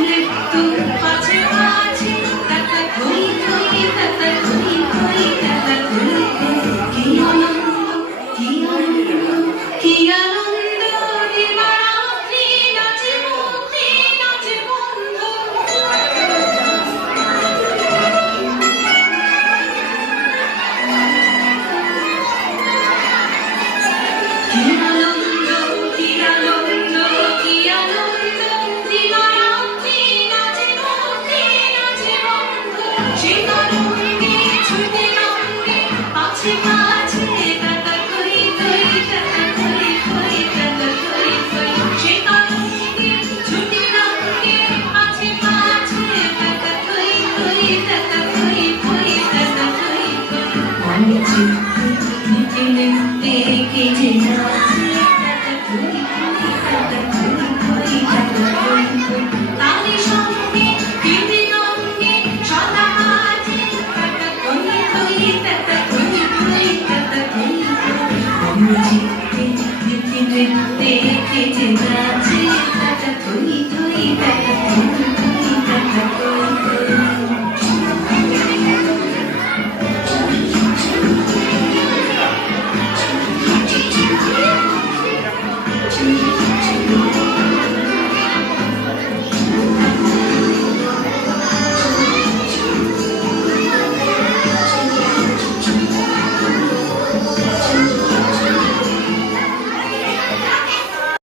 মৃত্যু পাছে আছে তাতা থই থই তাতা থই থই তাতা থই থই কি আনন্দ কি আনন্দ কি আনন্দ দিবারাত্রি নাচে মুক্তি নাচে বন্ধু কি আনন্দ কি আনন্দ কি আনন্দ দিবারাত্রি নাচে মুক্তি নাচে বন্ধু সে তরঙ্গে ছুটে রঙ্গে আছে কাছে তাতা থই থই তাতা থই থই তাতা থই থই সে তরঙ্গে ছুটে রঙ্গে আছে কাছে তাতা থই থই তাতা থই থই তাতা থই থই আমি চিত্তে নিতে নিতে কে যে নাচে তাতা থই থই তাতা থই থই তাতা থই থই তারি সঙ্গে কেঁদে রঙ্গে সদা কাছে তাতা থই থই তাতা থই থই তাতা থই থই আমি চিত্তে নিতে নিতে কে যে নাচে